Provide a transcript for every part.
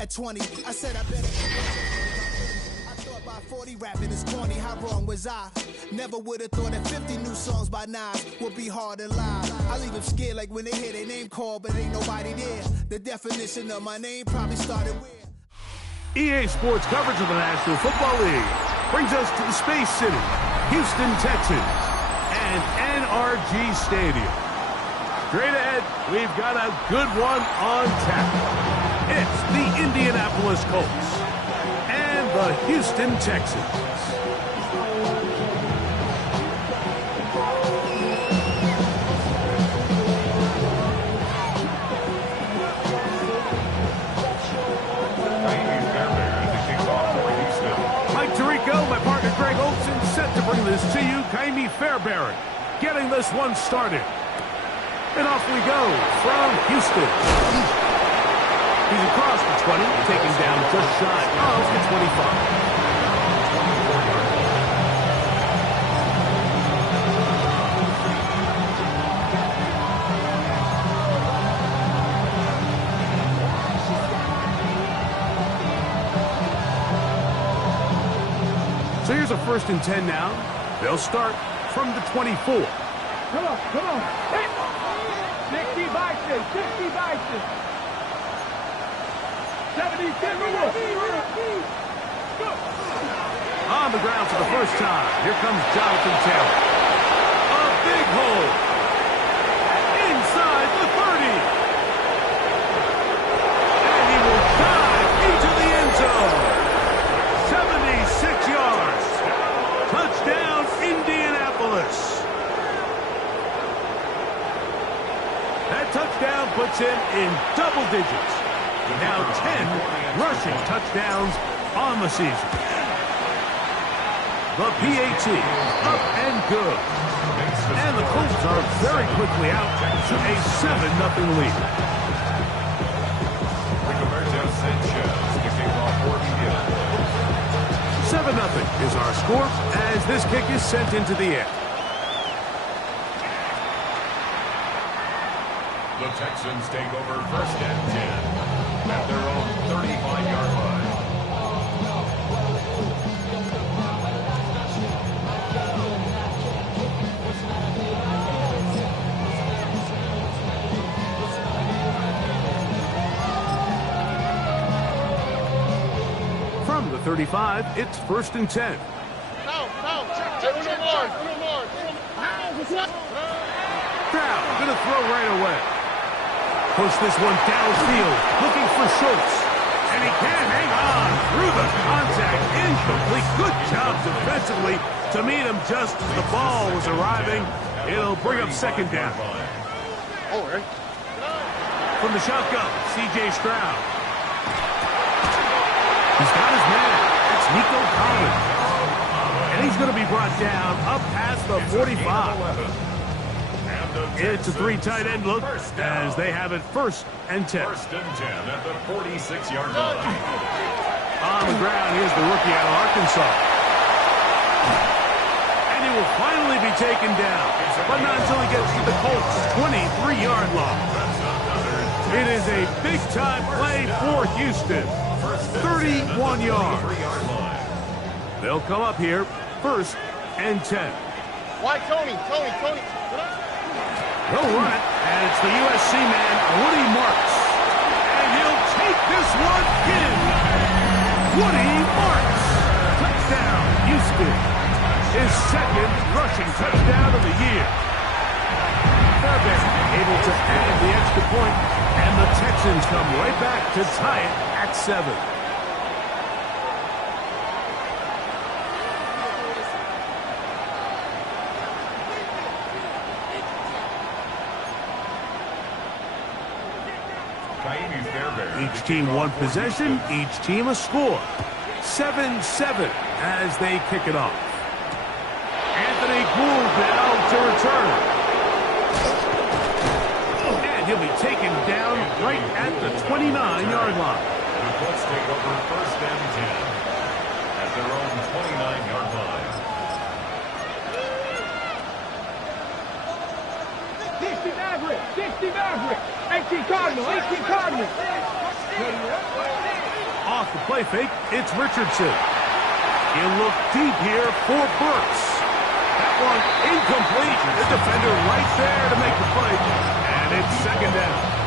At 20, I said I better. I thought by 40 rapping is corny. How wrong was I? Never would have thought that 50 new songs by Nas would be hard to lie. I leave them scared like when they hear their name called, but ain't nobody there. The definition of my name probably started with EA Sports coverage of the National Football League brings us to the Space City, Houston, Texas, and NRG Stadium. Straight ahead, we've got a good one on tap. It's the Indianapolis Colts and the Houston Texans. Mike Tirico, my partner Greg Olson, set to bring this to you. Kaimi Fairbairn getting this one started. And off we go from Houston. He's across the 20, taken down just shy of the 25. So here's a 1st and 10 now. They'll start from the 24. Come on. Hey! 60 Bison, 60 Bison. 70, on the ground for the first time. Here comes Jonathan Taylor. A big hole. Inside the 30. And he will dive into the end zone. 76 yards. Touchdown, Indianapolis. That touchdown puts him in double digits. Now 10 rushing touchdowns on the season. The PAT up and good. And the Colts are very quickly out to a 7-0 lead. 7-0 is our score as this kick is sent into the air. The Texans take over 1st and 10. At their own 35-yard line. From the 35, it's 1st and 10. No, check. Stroud gonna throw right away. Push this one downfield, looking for Schultz. And he can't hang on through the contact. Incomplete. Good job defensively to meet him just as the ball was arriving. It'll bring up 2nd down. From the shotgun, C.J. Stroud. He's got his man. It's Nico Collins. And he's going to be brought down up past the 45. It's a 3 tight end look as they have it 1st and 10. 1st and 10 at the 46-yard line. On the ground, here's the rookie out of Arkansas. And he will finally be taken down, but not until he gets to the Colts' 23-yard line. It is a big-time play for Houston. 31 yards. They'll come up here 1st and 10. Why, Tony? He'll run it, and it's the USC man, Woody Marks. And he'll take this one in. Woody Marks. Touchdown, Houston. His 2nd rushing touchdown of the year. Fairbairn able to add the extra point, and the Texans come right back to tie it at 7. Each team one possession, each team a score. 7-7 as they kick it off. Anthony Gould now to return. And he'll be taken down right at the 29-yard line. The Colts take over 1st and 10 at their own 29-yard line. 60 Maverick, 18 Cardinal. play fake. It's Richardson. He'll look deep here for Burks. That one incomplete. The defender right there to make the play. And it's second down.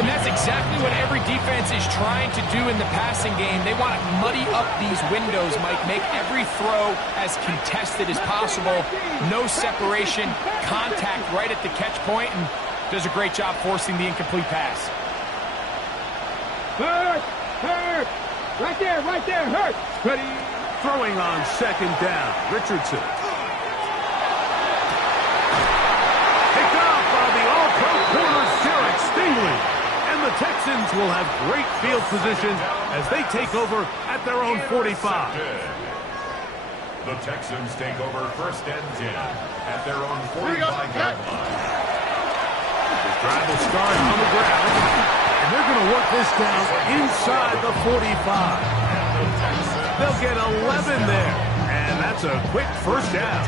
And that's exactly what every defense is trying to do in the passing game. They want to muddy up these windows, Mike, make every throw as contested as possible. No separation, contact right at the catch point, and does a great job forcing the incomplete pass. Hurt! Hurt! Right there, hurt! Ready? Throwing on second down. Richardson. Picked off by the all-pro corner, Derek Stingley. And the Texans will have great field position as they take over at their own 45. The Texans take over first and 10 at their own 45-yard line. This drive will start on the ground, and they're going to work this down inside the 45. They'll get 11 there, and that's a quick first down.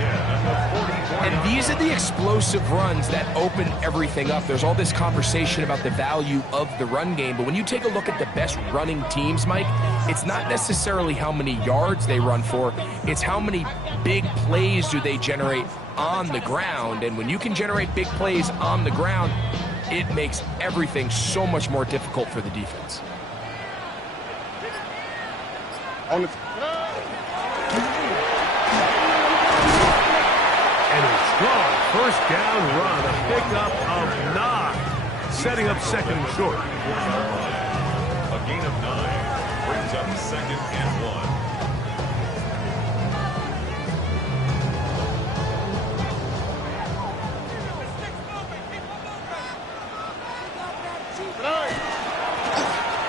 And these are the explosive runs that open everything up. There's all this conversation about the value of the run game, but when you take a look at the best running teams, Mike, it's not necessarily how many yards they run for, it's how many big plays do they generate on the ground. And when you can generate big plays on the ground, it makes everything so much more difficult for the defense. On the And a strong first down run, a pickup of 9, setting up second and short. A gain of 9 brings up second and 1.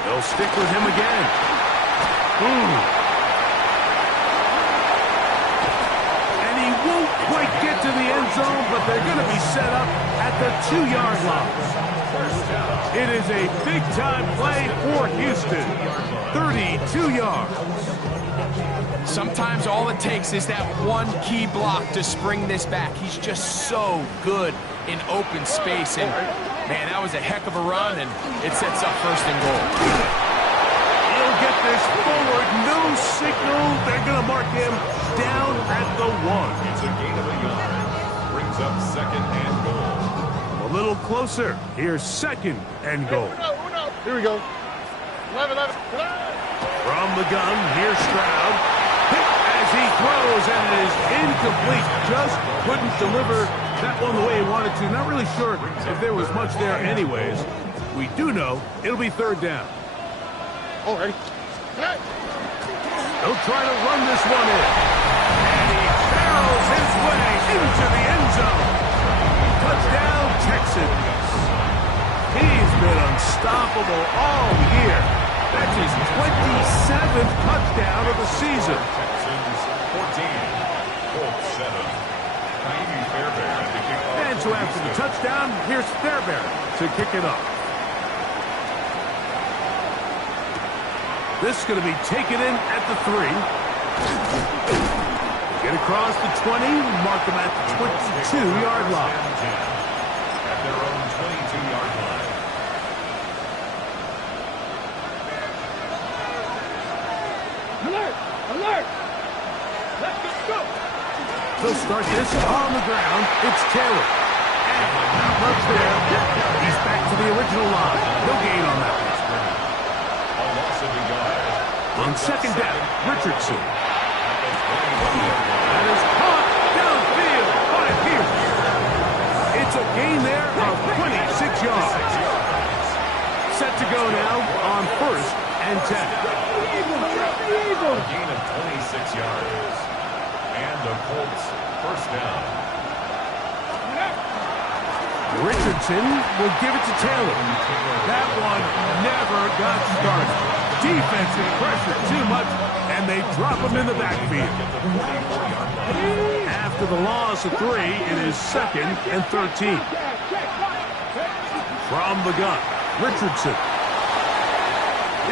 They'll stick with him again. And he won't quite get to the end zone, but they're going to be set up at the 2-yard line. It is a big-time play for Houston. 32 yards. Sometimes all it takes is that one key block to spring this back. He's just so good in open space. And, man, that was a heck of a run, and it sets up first and goal. He'll get this forward. No signal. They're going to mark him down at the 1. It's a gain of a yard. Brings up second and goal. A little closer. Here's second and goal. Here we go. 11. From the gun, here's Stroud. Hit as he throws, and it is incomplete. Just couldn't deliver that one the way he wanted to. Not really sure if there was much there anyways. We do know it'll be third down. Already. They'll try to run this one in. And he barrels his way into the end zone. Touchdown, Texans. He's been unstoppable all year. That's his 27th touchdown of the season. Texans 14. Colts 7. Naimi Fairbairn to kick off. And so after the touchdown, here's Fairbairn to kick it off. This is going to be taken in at the 3. Get across the 20, mark them at the 22-yard line. At their own 22-yard line. Alert! Let's go! They'll start this on the ground. It's Taylor. And not much there. He's back to the original line. No gain on that one. On second down, Richardson. That is caught downfield by Pierce. It's a gain there of 26 yards. Set to go now on first and 10. A gain of 26 yards. And the Colts first down. Richardson will give it to Taylor. That one never got started. Defensive pressure too much, and they drop him in the backfield. After the loss of 3, it is second and 13. From the gun, Richardson.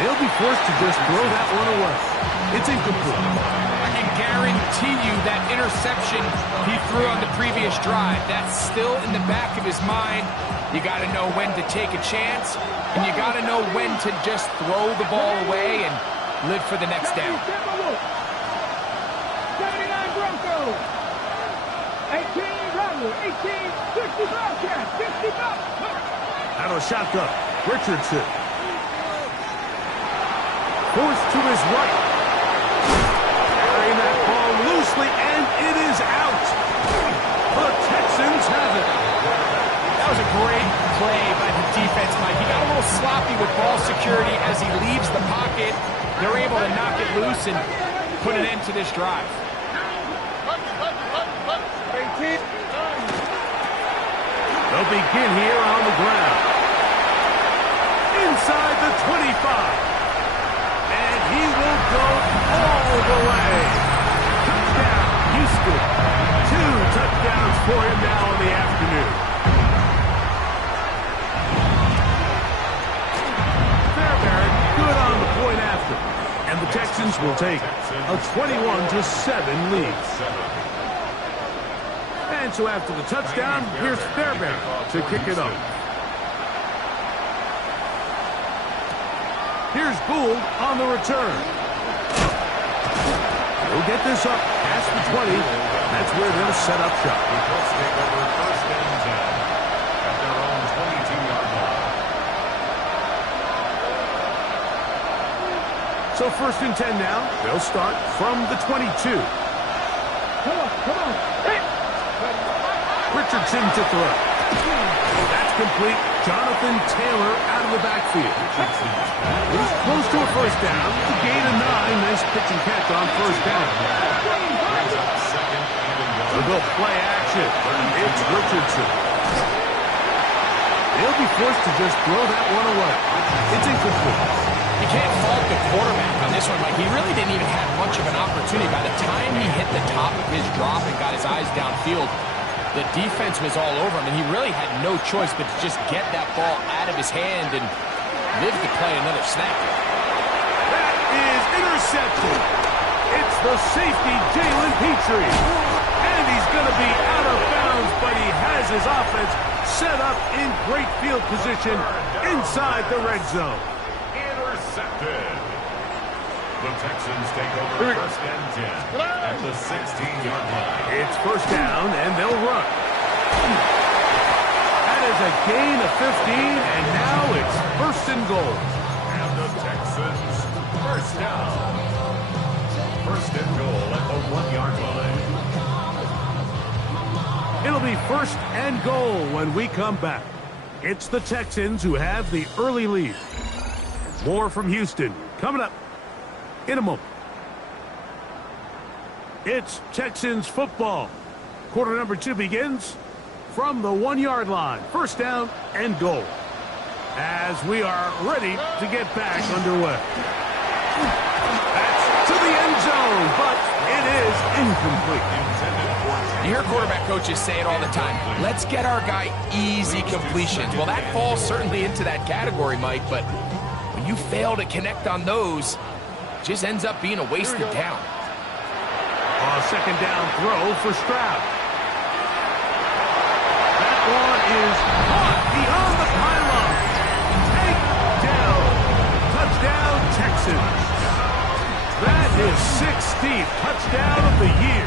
They'll be forced to just throw that one away. It's incomplete. guarantee you that interception he threw on the previous drive, that's still in the back of his mind. You got to know when to take a chance, and you got to know when to just throw the ball away and live for the next down. 79 Broncos. 18 Rebel. 18 60 Bobcats. 60 Bobcats. Out of a shotgun. Richardson. Forced to his right. Carrying that ball loosely, and it is out. The Texans have it. That was a great play by the defense, Mike. He got a little sloppy with ball security as he leaves the pocket. They're able to knock it loose and put an end to this drive. They'll begin here on the ground. Inside the 25. And he will go all the way. Touchdown, Houston. 2 touchdowns for him now in the afternoon. Fairbairn good on the point after. And the Texans will take a 21-7 lead. And so after the touchdown, here's Fairbairn to kick it off. Here's Gould on the return. He'll get this up past the 20. That's where they'll set up shop. The Colts take over first and 10 at their own 22-yard line. So first and 10 now. They'll start from the 22. Come on. Hey. Richardson to throw. That's complete. Jonathan Taylor out of the backfield. He's close to a first down. The gain of 9. Nice pitch and catch on first down. They'll go play action. It's Richardson. They'll be forced to just throw that one away. It's incomplete. You can't fault the quarterback on this one, Mike. He really didn't even have much of an opportunity. By the time he hit the top of his drop and got his eyes downfield, the defense was all over him, and he really had no choice but to just get that ball out of his hand and live to play another snap. That is intercepted. It's the safety, Jalen Petrie. And he's going to be out of bounds, but he has his offense set up in great field position inside the red zone. Intercepted. The Texans take over first and 10 at the 16-yard line. It's first down, and they'll run. That is a gain of 15, and now it's first and goal. And the Texans first down. First and goal at the 1-yard line. It'll be first and goal when we come back. It's the Texans who have the early lead. More from Houston coming up in a moment. It's Texans football. Quarter number 2 begins from the 1-yard line. First down and goal. As we are ready to get back underway. That's to the end zone, but it is incomplete. You hear quarterback coaches say it all the time. Let's get our guy easy completions. Well, that falls certainly into that category, Mike, but when you fail to connect on those, it just ends up being a wasted down. Second down throw for Stroud. That one is caught beyond the pylon. Take down. Touchdown, Texans. That is 16th touchdown of the year.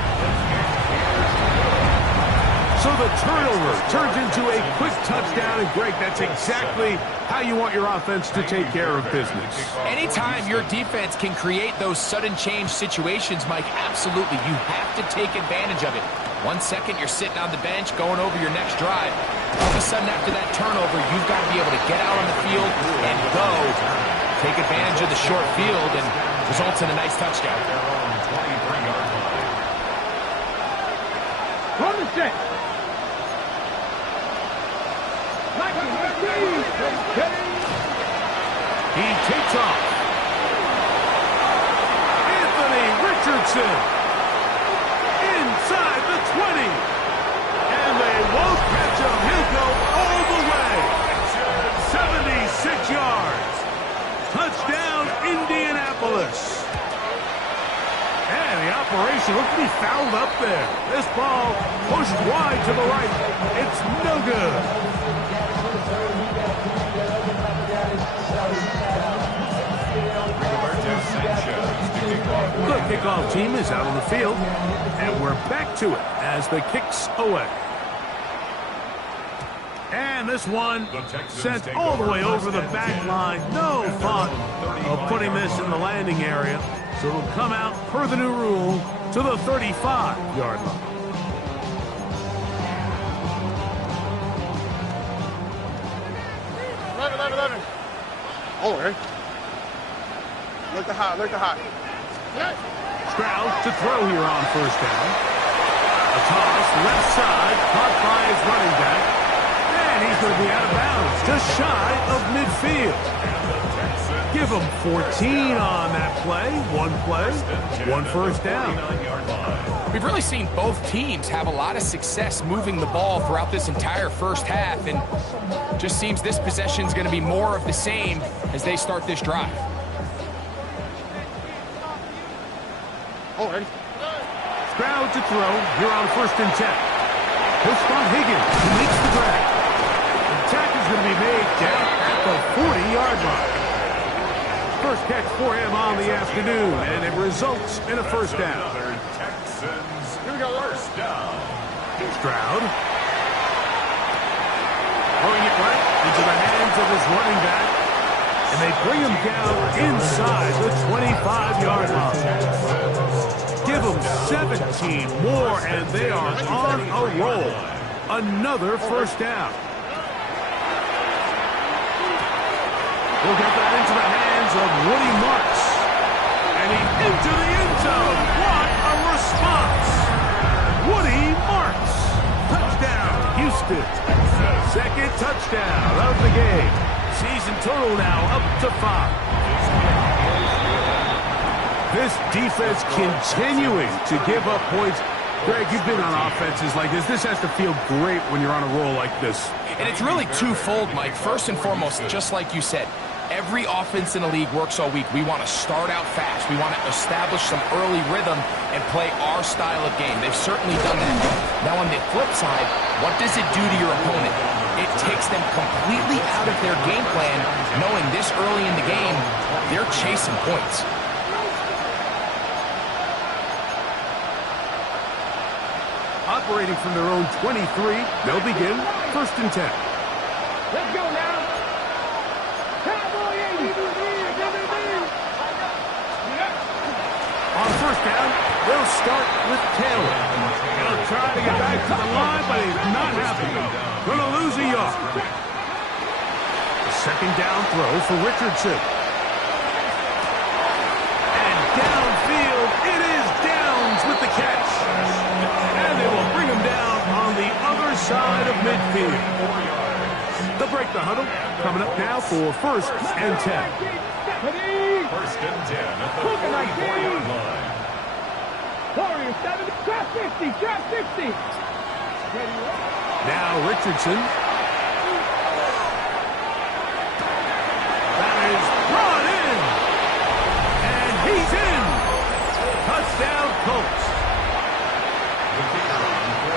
So the turnover turns into a quick touchdown, and Greg, that's exactly how you want your offense to take care of business. Anytime your defense can create those sudden change situations, Mike, absolutely, you have to take advantage of it. 1 second, you're sitting on the bench, going over your next drive. All of a sudden, after that turnover, you've got to be able to get out on the field and go. Take advantage of the short field, and results in a nice touchdown. Run the set. He takes off. Anthony Richardson inside the 20. And they won't catch him. He'll go all the way. 76 yards. Touchdown, Indianapolis. And the desperation. Look to be fouled up there. This ball pushed wide to the right. It's no good. The kickoff team is out on the field, and we're back to it as the kick's away. And this one sent all the way over the back line. No thought of putting this in the landing area. So it'll come out, per the new rule, to the 35-yard line. All right. Look the hot, look the hot. Stroud to throw here on first down. A toss, left side, caught by his running back. And he's going to be out of bounds, just shy of midfield. Give him 14 on that play. One first down. We've really seen both teams have a lot of success moving the ball throughout this entire first half, and just seems this possession is going to be more of the same as they start this drive. All right. Stroud to throw here on 1st and 10. He'll spot Higgins, who makes the grab. The attack is going to be made down at the 40-yard line. First catch for him on the afternoon, and it results in a first down. Texans, here we go, first down. Stroud throwing it right into the hands of his running back, and they bring him down inside the 25-yard line. Give them 17 more, and they are on a roll. Another first down. We'll get that into the hands of Woody Marks. And he's into the end zone. What a response. Woody Marks. Touchdown, Houston. Second touchdown of the game. Season total now up to 5. This defense continuing to give up points. Greg, you've been on offenses like this. This has to feel great when you're on a roll like this. And it's really twofold, Mike. First and foremost, just like you said, every offense in the league works all week. We want to start out fast. We want to establish some early rhythm and play our style of game. They've certainly done that. Now, on the flip side, what does it do to your opponent? It takes them completely out of their game plan, knowing this early in the game, they're chasing points. Operating from their own 23, they'll begin 1st and 10. Let's go now. On first down, they'll start with Taylor. He'll try to get back to the line, but he's not happy. Going to lose a yard. A second down throw for Richardson. And downfield, it is Downs with the catch. And they will bring him down on the other side of midfield. They'll break the huddle. Coming up now for 1st and 10. 1st and 10 at the 44-yard line. Warriors 7, trap 50, trap 50. Now Richardson. That is brought in. And he's in. Touchdown Colts.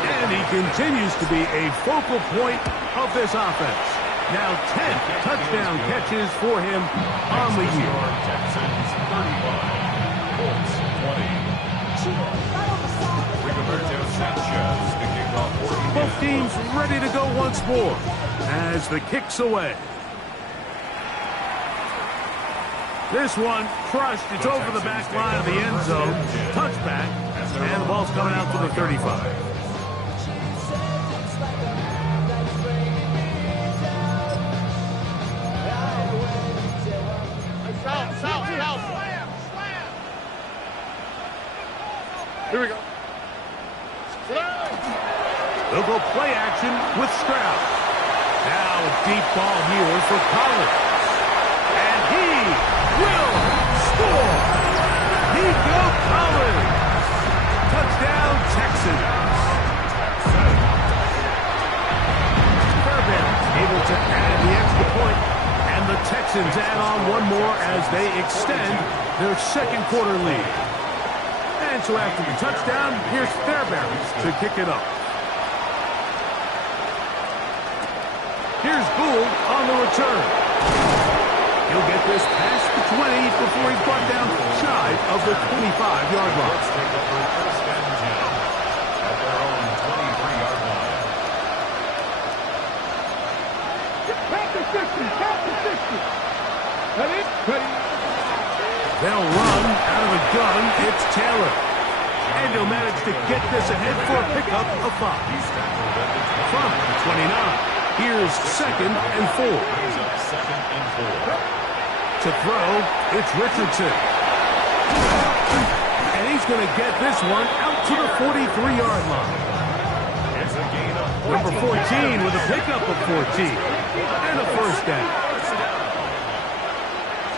And he continues to be a focal point of this offense. Now 10 touchdown catches for him on the year. Texans 35, Colts 20. Rigoberto Sanchez, the kickoff for him. Both teams ready to go once more as the kick's away. This one crushed. It's over the back line of the end zone. Touchback. And the ball's coming out to the 35. Here we go. They'll go play action with Stroud. Now a deep ball here for Collins. And he will score. Nico Collins. Touchdown, Texans. Fairbairn able to add the extra point. And the Texans add on one more as they extend their second quarter lead. And so after the touchdown, here's Fairbairn to kick it off. Here's Gould on the return. He'll get this past the 20 before he's brought down shy of the 25-yard line. Let's take over first and 10 at their own 23-yard line. Count to 60. Count to 60. Cut it. Cut it. They'll run out of the gun. It's Taylor. And he'll manage to get this ahead for a pickup of 5. From the 29. Here's second and 4. Second and 4. To throw, it's Richardson. And he's going to get this one out to the 43-yard line. It's a gain of 14. Number 14 with a pickup of 14. And a first down.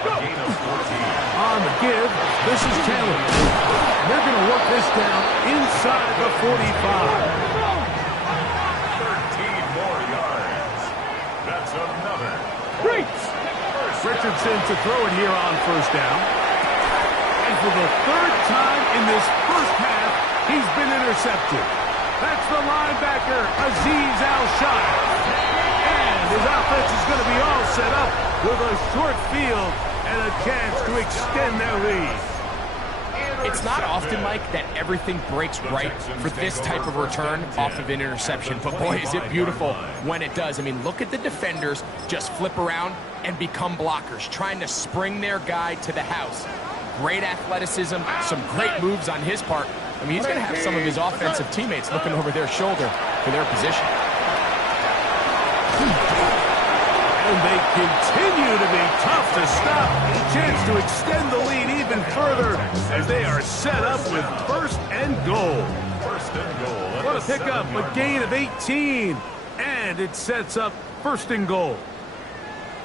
A gain of 14. On the give, this is Taylor. They're going to work this down inside the 45. 13 more yards. That's another. Great. Richardson to throw it here on first down. And for the third time in this first half, he's been intercepted. That's the linebacker, Azeez Al-Shai. And his offense is going to be all set up with a short field and a chance to extend their lead. It's not often, Mike, that everything breaks right for this type of return off of an interception. But boy, is it beautiful when it does. I mean, look at the defenders just flip around and become blockers, trying to spring their guy to the house. Great athleticism, some great moves on his part. I mean, he's going to have some of his offensive teammates looking over their shoulder for their position. And they continue to be tough to stop. Chance to extend the lead even further as they are set up with first and goal. First and goal. What a pickup, a gain of 18. And it sets up first and goal.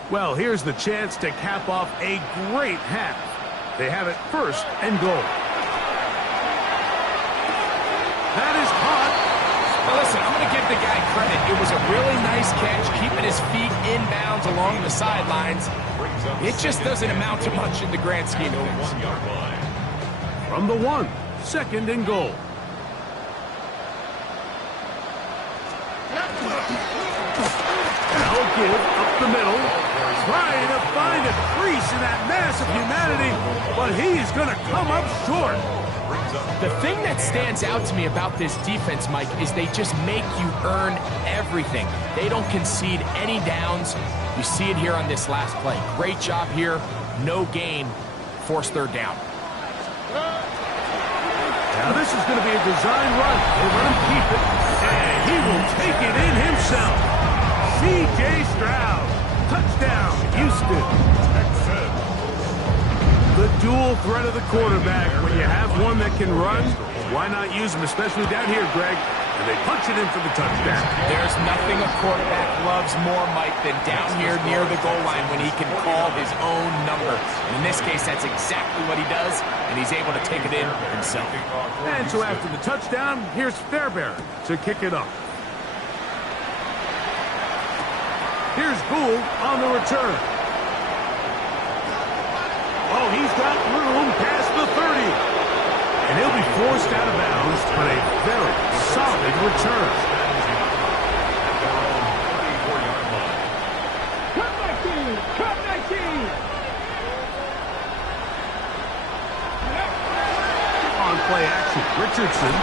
Well, here's the chance to cap off a great half. They have it first and goal. That is caught. Now listen, I'm going to give the guy credit. It was a really nice catch, keeping his feet inbounds along the sidelines. It just doesn't amount to much in the grand scheme of things. 1 yard line. From the 1, second and goal. Now give up the middle, trying to find a crease in that mass of humanity, but he's going to come up short. The thing that stands out to me about this defense, Mike, is they just make you earn everything. They don't concede any downs. You see it here on this last play. Great job here. No gain. Forced third down. Now this is going to be a design run. They let him keep it, and he will take it in himself. C.J. Stroud. Touchdown, Houston. The dual threat of the quarterback. When you have one that can run, why not use him, especially down here, Greg? And they punch it in for the touchdown. There's nothing a quarterback loves more, Mike, than down here near the goal line when he can call his own number. And in this case, that's exactly what he does, and he's able to take it in himself. And so after the touchdown, here's Fairbairn to kick it off. Here's Gould on the return. Oh, he's got room past the 30. And he'll be forced out of bounds, but a very solid return. Cut 19. Cut 19. On play action, Richardson.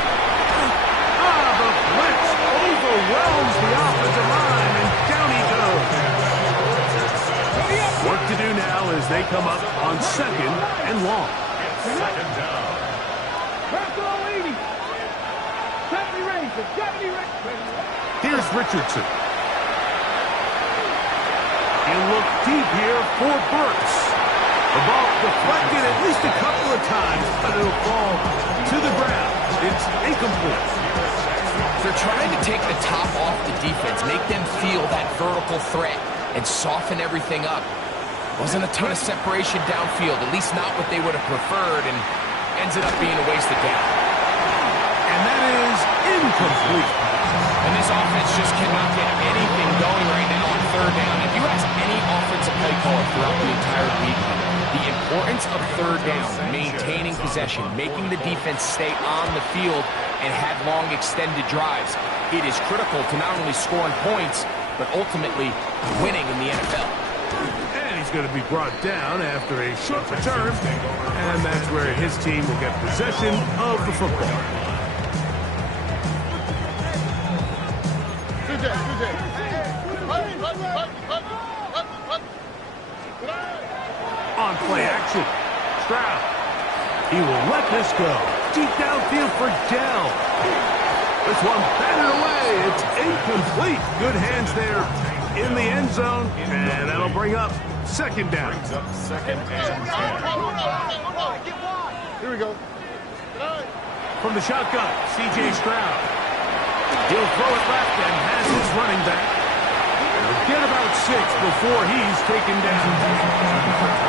The blitz overwhelms the offensive line, and down he goes. Work to do now as they come up on second and long. Second down. Personal 80. 70 Rangers. 70 Rangers. Here's Richardson. He'll look deep here for Burks. The ball deflected at least a couple of times, but it'll fall to the ground. It's incomplete. They're trying to take the top off the defense, make them feel that vertical threat, and soften everything up. Wasn't a ton of separation downfield, at least not what they would have preferred, and ends up being a wasted down. And that is incomplete. And this offense just cannot get anything going right now on third down. If you ask any offensive play caller throughout the entire league, The importance of third down, maintaining possession, making the defense stay on the field and have long extended drives. It is critical to not only scoring points, but ultimately winning in the NFL. And he's going to be brought down after a short return, and that's where his team will get possession of the football. On play action, Stroud. He will let this go. Deep downfield for Dell. This one batted away. It's incomplete. Good hands there in the end zone, and that'll bring up second down. Here we go. From the shotgun, C.J. Stroud. He'll throw it left and has his running back. He'll get about 6 before he's taken down.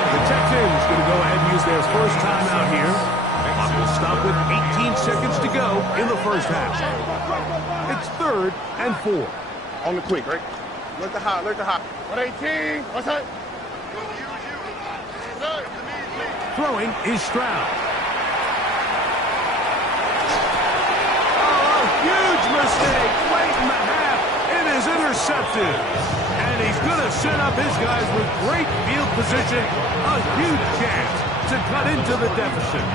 The Texans going to go ahead and use their first timeout here. We'll stop with 18 seconds to go in the first half. It's 3rd and 4. On the quick, right? Look the hot, look the hot. 118. What's that? Throwing is Stroud. Huge mistake late in the half. It is intercepted. And he's going to set up his guys with great field position. A huge chance to cut into the deficit.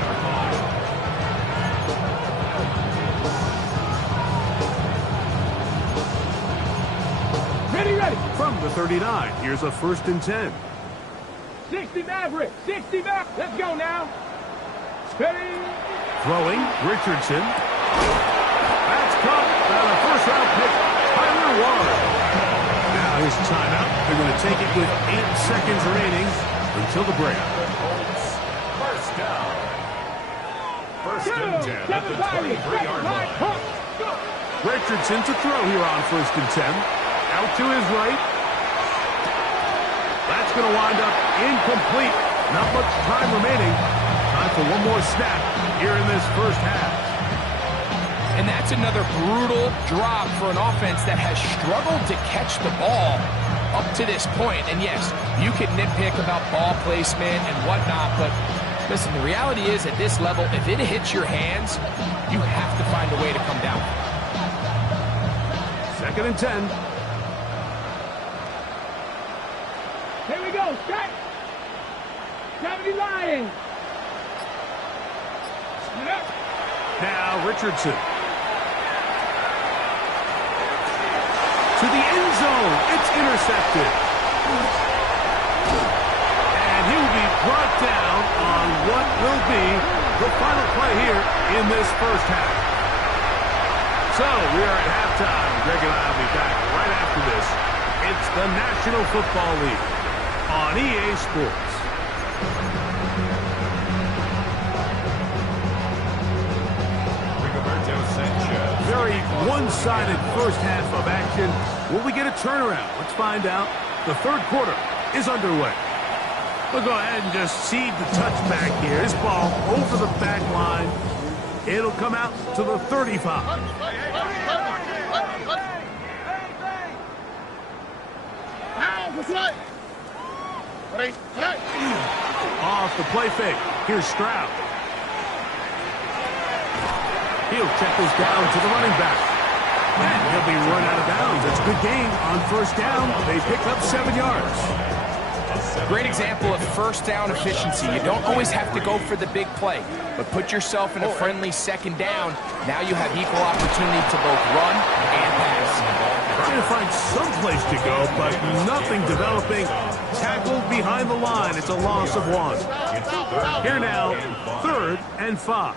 Ready. From the 39, here's a 1st and 10. 60 Maverick. 60 Maverick. Let's go now. Steady. Throwing, Richardson. That's caught by the first-round pick, Tyler Warren. Now his timeout. They're going to take it with 8 seconds remaining until the break. First down. 1st and 10 at the 23-yard line. Richardson to throw here on 1st and 10. Out to his right. That's going to wind up incomplete. Not much time remaining. Time for one more snap here in this first half. And that's another brutal drop for an offense that has struggled to catch the ball up to this point. And yes, you can nitpick about ball placement and whatnot, but listen, the reality is at this level, if it hits your hands, you have to find a way to come down. 2nd and 10. Here we go. Strike. 70 Lions. Now Richardson. To the end zone. It's intercepted. And he will be brought down on what will be the final play here in this first half. So we are at halftime. Greg and I will be back right after this. It's the National Football League on EA Sports. Very one-sided first half of action. Will we get a turnaround? Let's find out. The 3rd quarter is underway. We'll go ahead and just seed the touchback here. This ball over the back line. It'll come out to the 35. Off the play fake. Here's Stroud. He'll check this down to the running back. And he'll be run out of bounds. That's a good gain on 1st down. They pick up 7 yards. Great example of first down efficiency. You don't always have to go for the big play, but put yourself in a friendly 2nd down. Now you have equal opportunity to both run and pass. Trying to find some place to go, but nothing developing. Tackled behind the line. It's a loss of 1. Here now, 3rd and 5.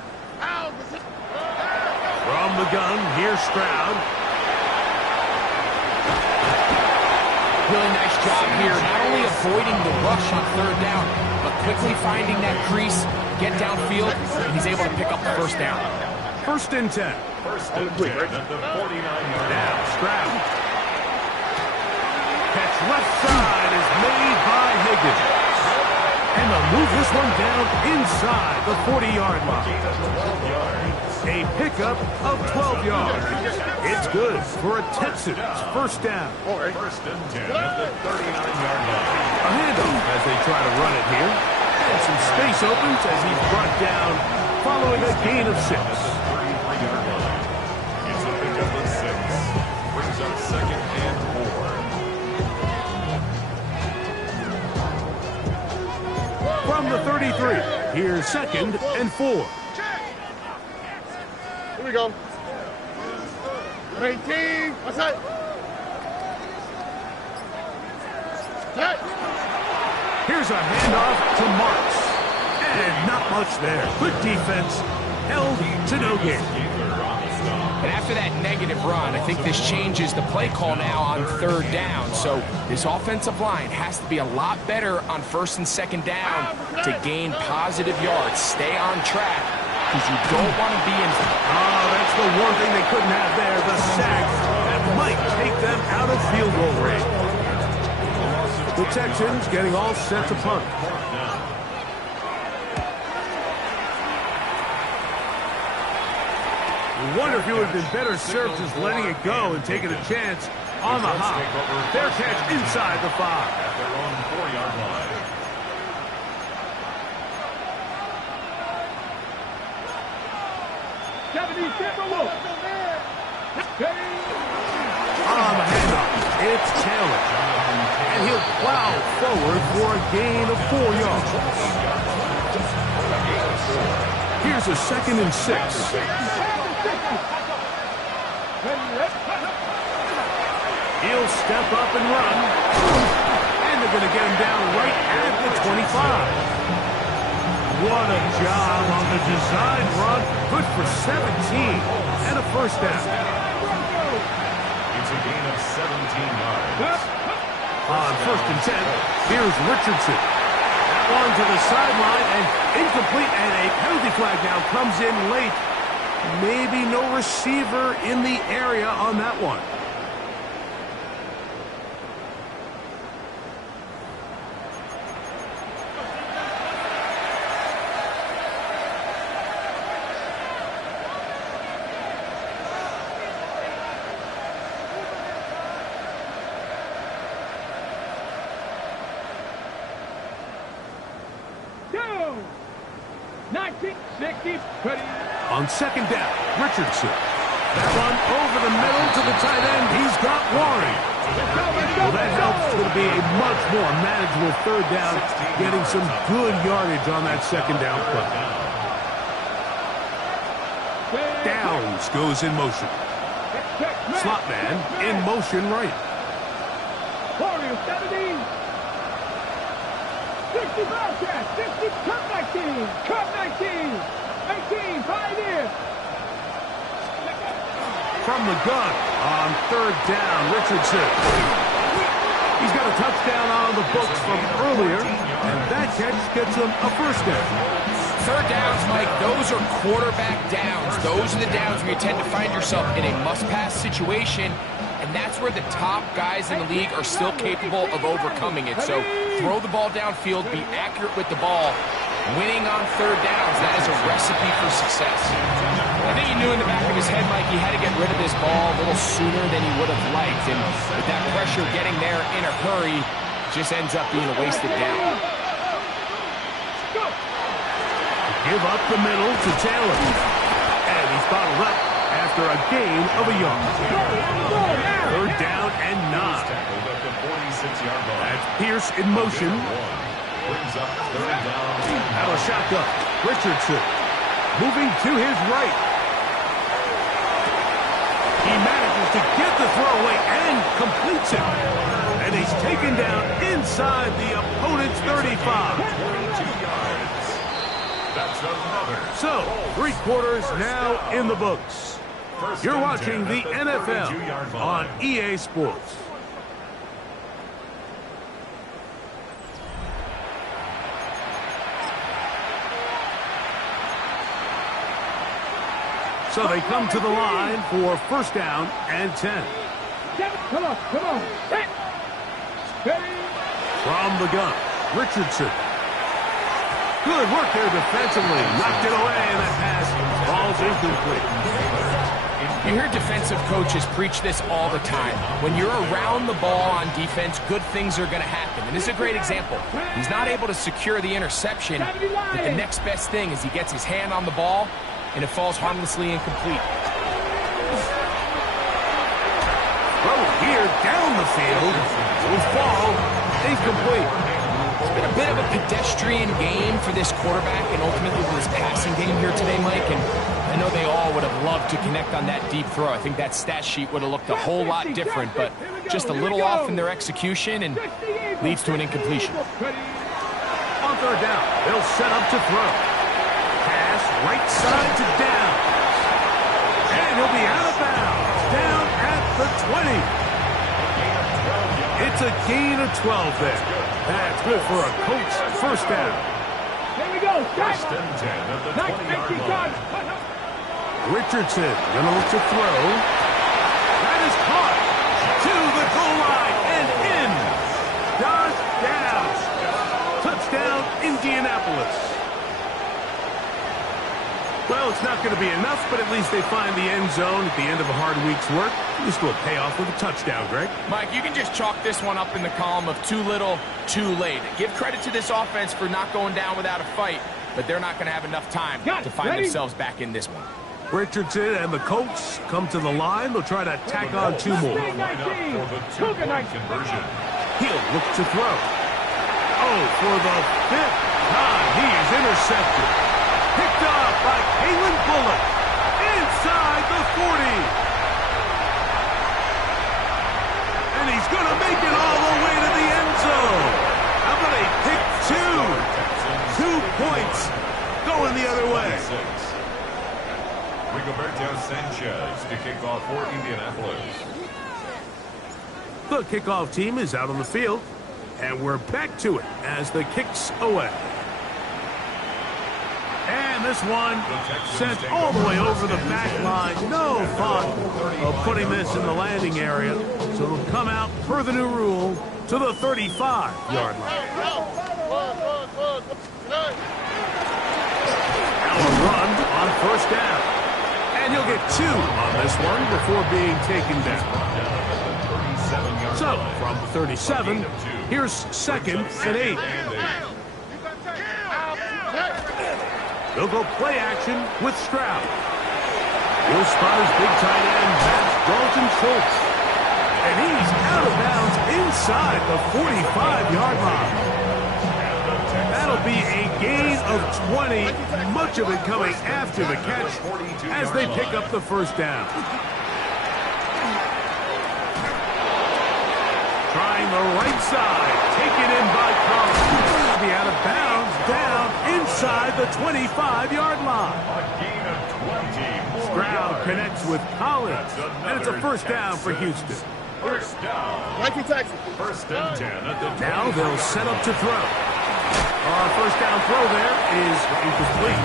From the gun, here's Stroud. Really nice job here, not only avoiding the rush on 3rd down, but quickly finding that crease, get downfield, and he's able to pick up the 1st down. 1st and 10. 1st and 10 at the 49-yard line. Now Stroud. Catch left side is made by Higgins. And they'll move this one down inside the 40-yard line. A pickup of 12 yards. It's good for a Texans 1st down. 1st and 10 at the 39-yard line. A handoff as they try to run it here. And some space opens as he's brought down following a gain of 6. It's a pickup of 6. Brings up 2nd and 4. From the 33, here's 2nd and 4. Here we go. 19. What's that? Here's a handoff to Marks. And not much there. Good defense. Held to no gain. And after that negative run, I think this changes the play call now on 3rd down. So this offensive line has to be a lot better on 1st and 2nd down to gain positive yards. Stay on track because you don't want to be in. Oh, that's the one thing they couldn't have there. The sack that might take them out of field goal range. The Texans getting all set to punt. I wonder if he would have been better served just letting it go and taking a chance on the hop. Fair catch inside the 5. At their own 4-yard line. On the handoff, it's Taylor. And he'll plow forward for a gain of 4 yards. Here's a 2nd and 6. He'll step up and run. And they're going to get him down right at the 25. What a job on the design run. Good for 17 and a 1st down. It's a gain of 17 yards. On 1st and 10, here's Richardson. That one to the sideline and incomplete, and a penalty flag now comes in late. Maybe no receiver in the area on that one. On 2nd down, Richardson. That one over the middle to the tight end. He's got Warren. Well, that helps to be a much more manageable 3rd down, getting some good yardage on that 2nd down play. Downs goes in motion. Slot man in motion right. 70. 65 catch, 60, cut 19, cut 19, 18, Pioneer. From the gun on 3rd down, Richardson. He's got a touchdown on the books from earlier, and that catch gets him a 1st down. 3rd downs, Mike, those are quarterback downs. Those are the downs where you tend to find yourself in a must-pass situation, and that's where the top guys in the league are still capable of overcoming it. So throw the ball downfield, be accurate with the ball. Winning on 3rd downs, that is a recipe for success. I think he knew in the back of his head, Mike, he had to get rid of this ball a little sooner than he would have liked. And with that pressure getting there in a hurry, just ends up being a wasted down. Give up the middle to Taylor. And he's bottled up after a gain of a yard. 3rd down and 9. That's Pierce in motion. Brings up 3rd down. Out of shotgun. Richardson moving to his right. He manages to get the throwaway and completes it. And he's taken down inside the opponent's 35. 22 yards. That's another. So, 3 quarters now in the books. You're watching the NFL on EA Sports. So they come to the line for 1st down and 10. Come on. Set. Ready. From the gun, Richardson. Good work there defensively. Knocked it away, and that pass falls incomplete. You hear defensive coaches preach this all the time. When you're around the ball on defense, good things are going to happen. And this is a great example. He's not able to secure the interception, but the next best thing is he gets his hand on the ball, and it falls harmlessly incomplete. Throw here down the field. Will fall incomplete. It's been a bit of a pedestrian game for this quarterback and ultimately for this passing game here today, Mike. And I know they all would have loved to connect on that deep throw. I think that stat sheet would have looked a whole lot different, but just a little off in their execution and leads to an incompletion. On third down, they'll set up to throw. Pass right side to down. And he'll be out of bounds. Down at the 20. It's a gain of 12 there. That's good for a Colts first down. Here we go. First and 10 at the 20-yard line. Richardson gonna look to throw. That is caught to the goal line and in. Josh down. Touchdown, Indianapolis. Well, it's not going to be enough, but at least they find the end zone at the end of a hard week's work. At least we'll pay off with a touchdown, Greg. Mike, you can just chalk this one up in the column of too little, too late. Give credit to this offense for not going down without a fight, but they're not going to have enough time to find themselves back in this one. Richardson and the Colts come to the line. They'll try to tack on two more. Conversion. He'll look to throw. Oh, for the fifth time, he is intercepted. Picked up by Kalen Bullock inside the 40. And he's going to make it all the way to the end zone. How about a pick two? 2 points going the other way. Rigoberto Sanchez to kick off for Indianapolis. The kickoff team is out on the field, and we're back to it as the kick's away. And this one sent all the way over the back line. No fun of putting this in the landing area. So it'll come out per the new rule to the 35-yard line. Now a run on first down. And he'll get 2 on this one before being taken down. So from the 37, here's 2nd and 8. They'll go play action with Stroud. He'll spot his big tight end, that's Dalton Schultz. And he's out of bounds inside the 45-yard line. That'll be a gain of 20, much of it coming after the catch as they pick up the first down. Trying the right side, taken in by Collins. Be out of bounds, down inside the 25-yard line. Stroud connects with Collins, and it's a first down for Houston. First down. First and 10 at the 20. Now they'll set up to throw. Our first down throw there is incomplete.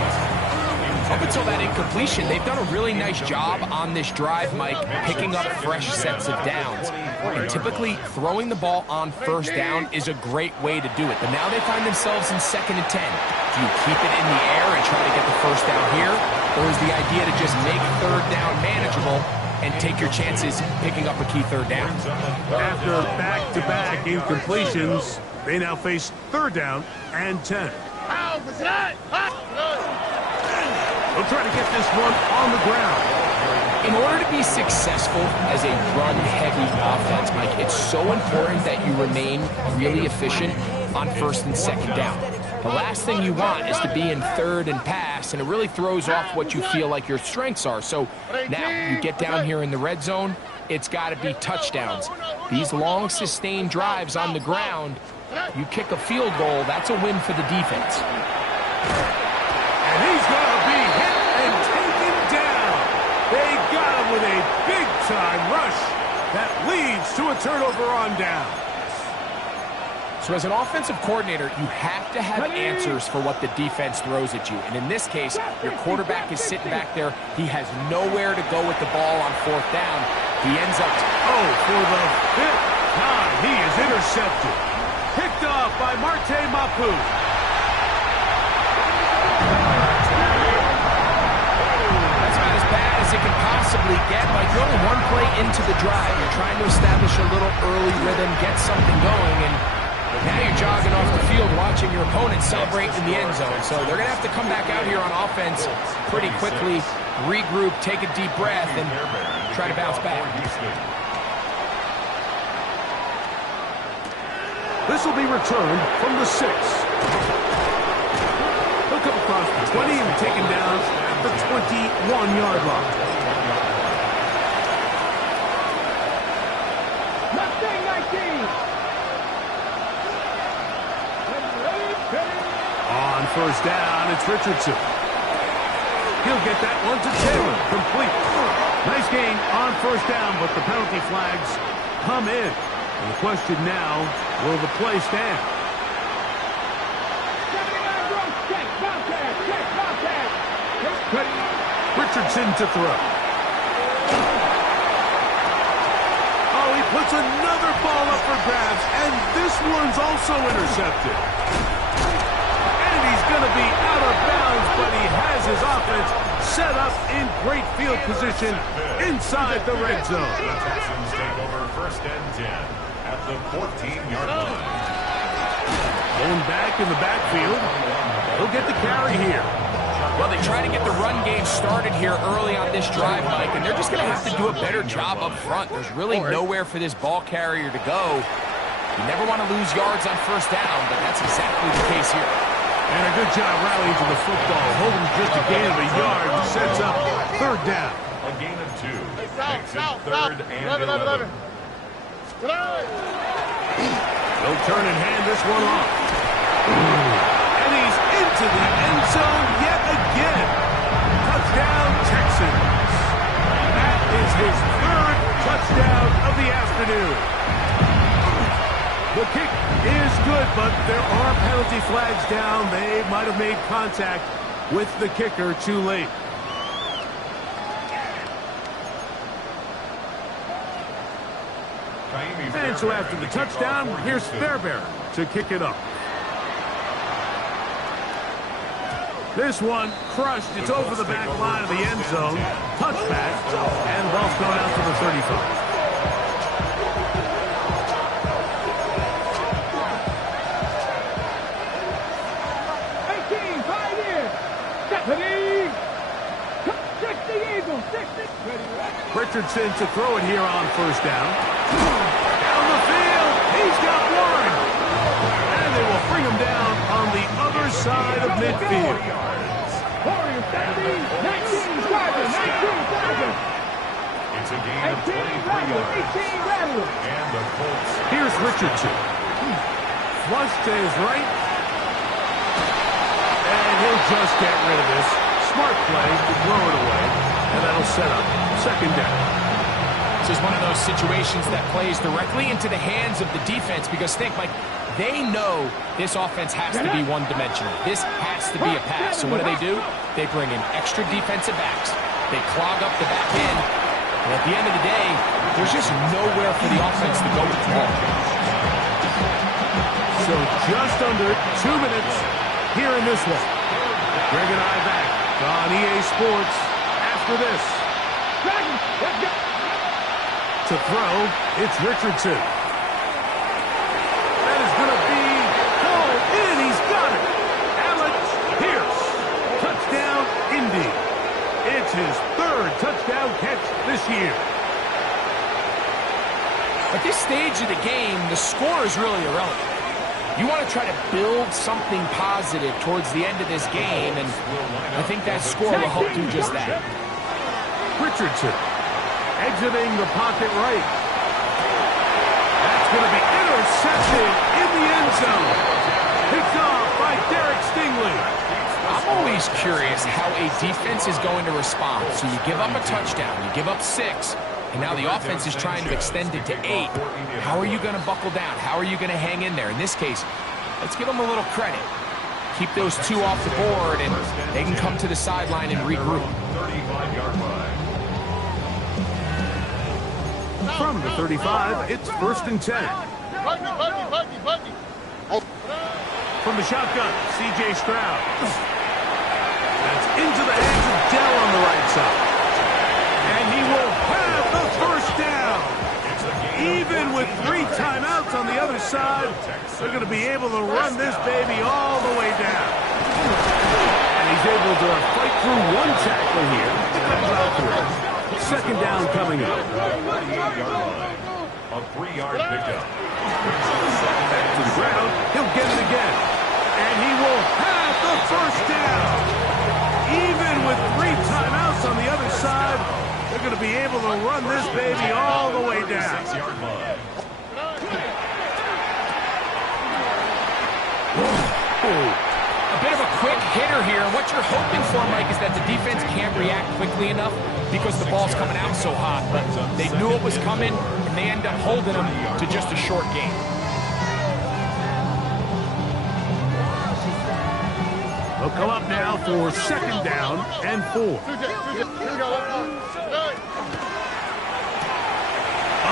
Up until that incompletion, they've done a really nice job on this drive, Mike, picking up fresh sets of downs. And typically, throwing the ball on first down is a great way to do it. But now they find themselves in 2nd and 10. Do you keep it in the air and try to get the first down here? Or is the idea to just make third down manageable and take your chances picking up a key third down? After back-to-back incompletions, they now face 3rd down and 10. They'll try to get this one on the ground. In order to be successful as a run-heavy offense, Mike, it's so important that you remain really efficient on 1st and 2nd down. The last thing you want is to be in 3rd and pass, and it really throws off what you feel like your strengths are. So now you get down here in the red zone, it's got to be touchdowns. These long, sustained drives on the ground, you kick a field goal, that's a win for the defense. And he's going to be hit and taken down. They got him with a big-time rush that leads to a turnover on down. So as an offensive coordinator, you have to have answers for what the defense throws at you. And in this case, your quarterback is sitting back there. He has nowhere to go with the ball on 4th down. He ends up... Oh, for the 5th time, he is intercepted. Picked off by Marte Mapu. That's about as bad as it can possibly probably get, like, you're only one play into the drive. You're trying to establish a little early rhythm, get something going, and now you're jogging off the field watching your opponent celebrate in the end zone. So they're going to have to come back out here on offense pretty quickly, regroup, take a deep breath, and try to bounce back. This will be returned from the 6. He'll come across the 20 and taken down at the 21-yard line. Mustang 19. On first down, it's Richardson. He'll get that one to Taylor. Complete. Nice gain on first down, but the penalty flags come in. And the question now, will the play stand? Richardson to throw. Oh, he puts another ball up for grabs, and this one's also intercepted. And he's going to be out of bounds, but he has his offense set up in great field position inside the red zone. The Texans take over first and 10 at the 14-yard line. Going back in the backfield. He'll get the carry here. Well, they try to get the run game started here early on this drive, Mike, and they're just going to have to do a better job up front. There's really nowhere for this ball carrier to go. You never want to lose yards on first down, but that's exactly the case here. And a good job rallying to the football. Holding just a gain of a yard sets up third down. A gain of 2 makes it third and 11. They'll turn and hand this one off. And he's into the end zone yet again. Touchdown, Texans. That is his third touchdown of the afternoon. The kick is good, but there are penalty flags down. They might have made contact with the kicker too late. And so after the touchdown, here's Fairbairn to kick it up. This one crushed. It's over the back line of the end zone. Touchback. And the ball's going out to the 35. Richardson to throw it here on first down. Down the field. He's got one. And they will bring him down on the other side of midfield. It's a gain of 23 yards. And the Colts. Here's Richardson. Flush to his right. And he'll just get rid of this. Smart play to throw it away. And that'll set up second down. This is one of those situations that plays directly into the hands of the defense because think, Mike, they know this offense has to be one-dimensional. This has to be a pass. So what do? They bring in extra defensive backs. They clog up the back end. And at the end of the day, there's just nowhere for the offense to go with the ball. So just under 2 minutes here in this one. Greg and I back on EA Sports after this. To throw, it's Richardson. That is going to be called in. He's got it. Alex Pierce. Touchdown, Indy. It's his third touchdown catch this year. At this stage of the game, the score is really irrelevant. You want to try to build something positive towards the end of this game, and I think that score will help do just that. Richardson exiting the pocket right. That's going to be intercepted in the end zone. Picked off by Derek Stingley. I'm always curious how a defense is going to respond. So you give up a touchdown, you give up 6, and now the offense is trying to extend it to 8. How are you going to buckle down? How are you going to hang in there? In this case, let's give them a little credit. Keep those 2 off the board, and they can come to the sideline and regroup. 35-yard line. From the 35, it's first and 10. From the shotgun, C.J. Stroud. That's into the hands of Dell on the right side. And he will side, they're going to be able to run this baby all the way down. And he's able to fight through one tackle here. Second down coming up. A 3-yard pickup. Back to the ground. He'll get it again. And he will have the first down. Even with 3 timeouts on the other side, they're going to be able to run this baby all the way down. 6-yard line. A bit of a quick hitter here. What you're hoping for, Mike, is that the defense can't react quickly enough because the ball's coming out so hot. But they knew it was coming, and they end up holding them to just a short game. They'll come up now for second down and 4. On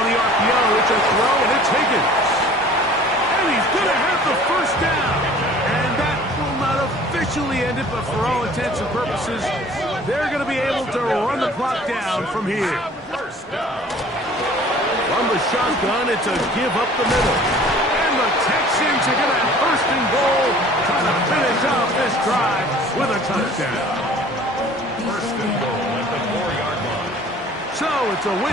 the RPO, it's a throw, and it's Higgins. And he's going to have the first down. And that will not officially end it, but for all intents and purposes, they're going to be able to run the clock down from here. From the shotgun, it's a give up the middle. And the Texans are going to have first and goal, trying to finish off this drive with a touchdown. First and goal at the 4-yard line. So it's a win.